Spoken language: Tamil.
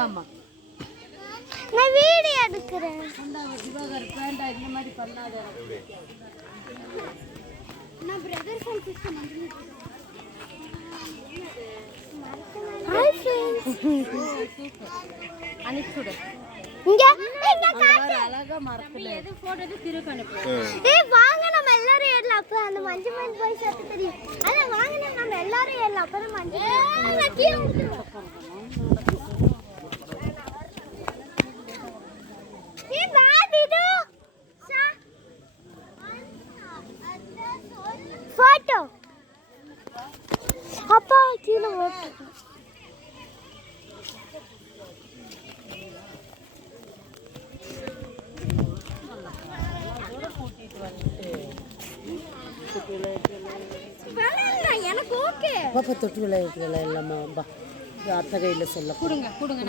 இந்தாம்மா நான் வீடியோ எடுக்கிறேன். திவாகர் வேண்டா இந்த மாதிரி பண்ணாத. நான் பிரதர்ஸ் அண்ட் சிஸ்டர் வந்து ஹாய் फ्रेंड्स அனுப்பிடு. இங்க காட்டு அழகா மறக்கல. எது போட்டோ திருக்க அனுப்பு. வாங்க நம்ம எல்லாரும் ஏறலாம். அப்ப அந்த மஞ்சு மண் போய் சத்து தெரியும். அத வாங்க நம்ம எல்லாரும் ஏறலாம். அப்ப மஞ்சு நான் கீழ விட்டுறேன். வாடிடு போட்டோ அப்பா கீழ ஓட்டு. எனக்கு ஓகே பாப்பா தொட்டு விளையாட்டு இல்லாம அத்தை கையில் சொல்ல கொடுங்க கொடுங்க.